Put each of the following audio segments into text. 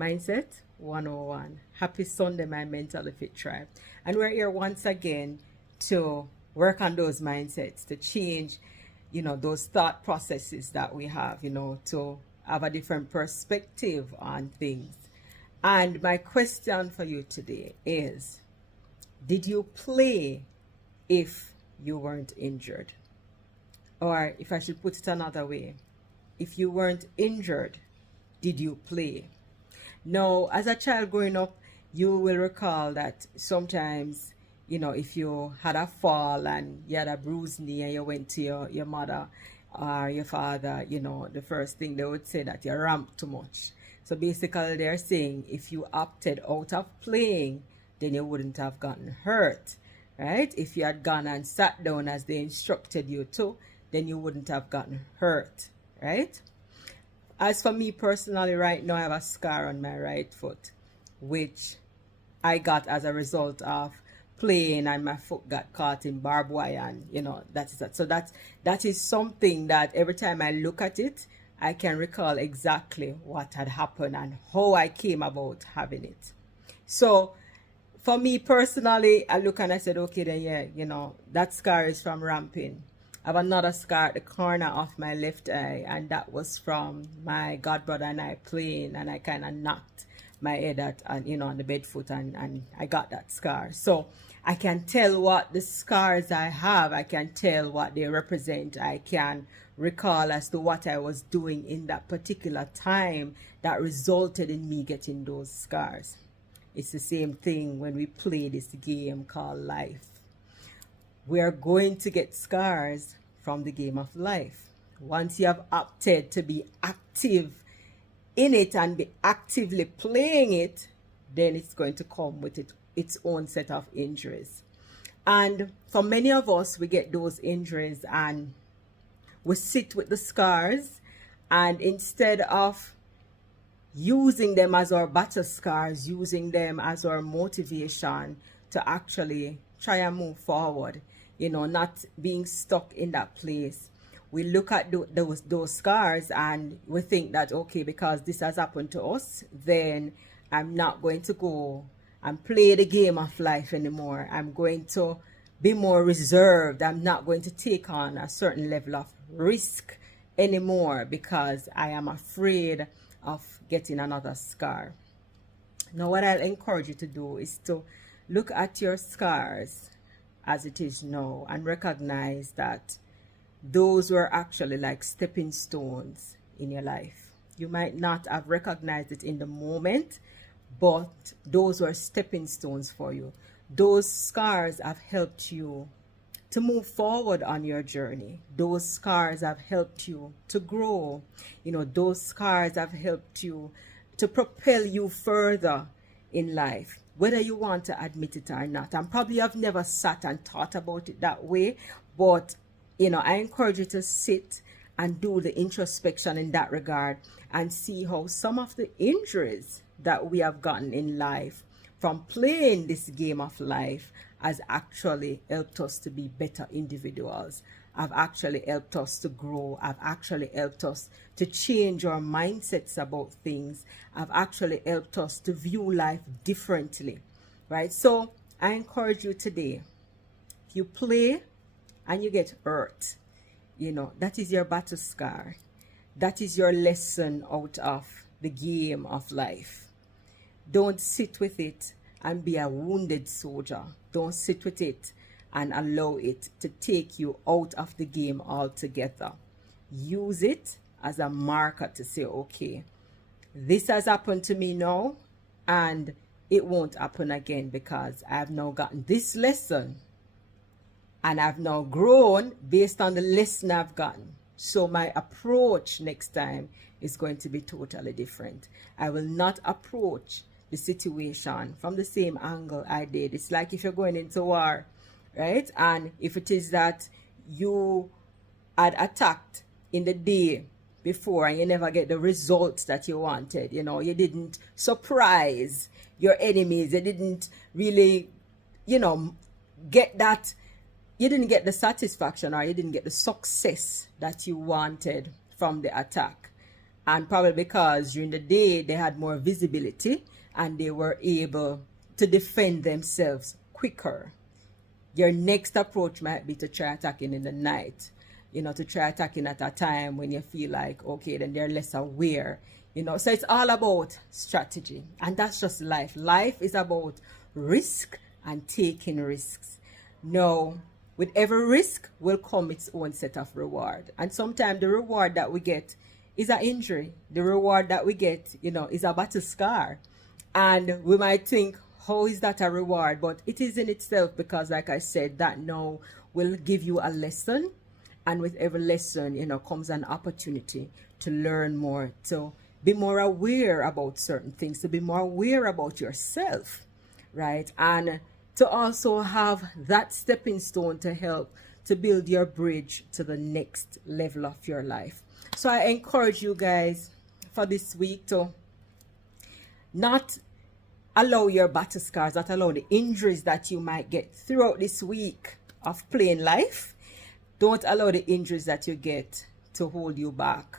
Mindset 101. Happy Sunday, my mentally fit tribe. And we're here once again to work on those mindsets, to change, those thought processes that we have, to have a different perspective on things. And my question for you today is, did you play if you weren't injured? Or if I should put it another way, if you weren't injured, did you play? Now, as a child growing up, you will recall that sometimes, if you had a fall and you had a bruised knee and you went to your mother or your father, the first thing they would say that you ramped too much. So basically they're saying if you opted out of playing, then you wouldn't have gotten hurt, right? If you had gone and sat down as they instructed you to, then you wouldn't have gotten hurt, right? As for me personally, right now I have a scar on my right foot, which I got as a result of playing and my foot got caught in barbed wire, and that is that. So that is something that every time I look at it, I can recall exactly what had happened and how I came about having it. So for me personally, I look and I said, okay, then yeah, that scar is from ramping. I have another scar at the corner of my left eye, and that was from my godbrother and I playing, and I kind of knocked my head on the bed foot, and I got that scar. So I can tell what the scars I have, I can tell what they represent, I can recall as to what I was doing in that particular time that resulted in me getting those scars. It's the same thing when we play this game called life. We are going to get scars from the game of life. Once you have opted to be active in it and be actively playing it, then it's going to come with its own set of injuries. And for many of us, we get those injuries and we sit with the scars, and instead of using them as our battle scars, using them as our motivation to actually try and move forward, not being stuck in that place. We look at those scars and we think that, okay, because this has happened to us, then I'm not going to go and play the game of life anymore. I'm going to be more reserved. I'm not going to take on a certain level of risk anymore because I am afraid of getting another scar. Now, what I'll encourage you to do is to look at your scars as it is now and recognize that those were actually like stepping stones in your life. You might not have recognized it in the moment, but those were stepping stones for you. Those scars have helped you to move forward on your journey. Those scars have helped you to grow. Those scars have helped you to propel you further in life, whether you want to admit it or not. And probably have never sat and thought about it that way, but I encourage you to sit and do the introspection in that regard and see how some of the injuries that we have gotten in life from playing this game of life has actually helped us to be better individuals, have actually helped us to grow, have actually helped us to change our mindsets about things, have actually helped us to view life differently, right? So I encourage you today, if you play and you get hurt, that is your battle scar. That is your lesson out of the game of life. Don't sit with it and be a wounded soldier. Don't sit with it and allow it to take you out of the game altogether. Use it as a marker to say, okay, this has happened to me now and it won't happen again because I've now gotten this lesson and I've now grown based on the lesson I've gotten. So my approach next time is going to be totally different. I will not approach the situation from the same angle I did. It's like if you're going into war, right? And if it is that you had attacked in the day before and you never get the results that you wanted, you didn't surprise your enemies, you didn't really, get that, you didn't get the satisfaction or you didn't get the success that you wanted from the attack. And probably because during the day they had more visibility and they were able to defend themselves quicker. Your next approach might be to try attacking in the night, to try attacking at a time when you feel like, okay, then they're less aware, So it's all about strategy. And that's just life. Life is about risk and taking risks. Now, with every risk will come its own set of reward. And sometimes the reward that we get is an injury. The reward that we get, is a battle scar. And we might think, how is that a reward? But it is in itself, because like I said, that now will give you a lesson. And with every lesson, comes an opportunity to learn more, to be more aware about certain things, to be more aware about yourself, right? And to also have that stepping stone to help to build your bridge to the next level of your life. So I encourage you guys for this week to not allow your battle scars, not allow the injuries that you might get throughout this week of playing life. Don't allow the injuries that you get to hold you back.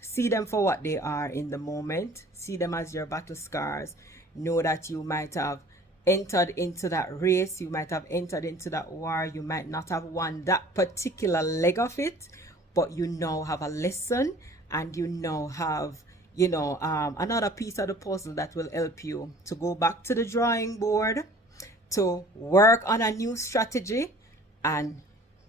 See them for what they are in the moment. See them as your battle scars. Know that you might have entered into that race. You might have entered into that war. You might not have won that particular leg of it, but you now have a lesson, and you now have another piece of the puzzle that will help you to go back to the drawing board, to work on a new strategy, and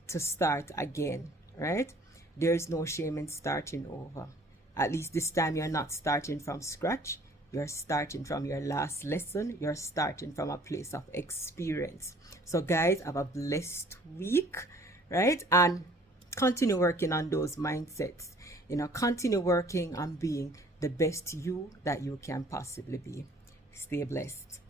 to start again, right? There is no shame in starting over. At least this time you're not starting from scratch. You're starting from your last lesson. You're starting from a place of experience. So guys, have a blessed week, right? And continue working on those mindsets. Continue working on being the best you that you can possibly be. Stay blessed.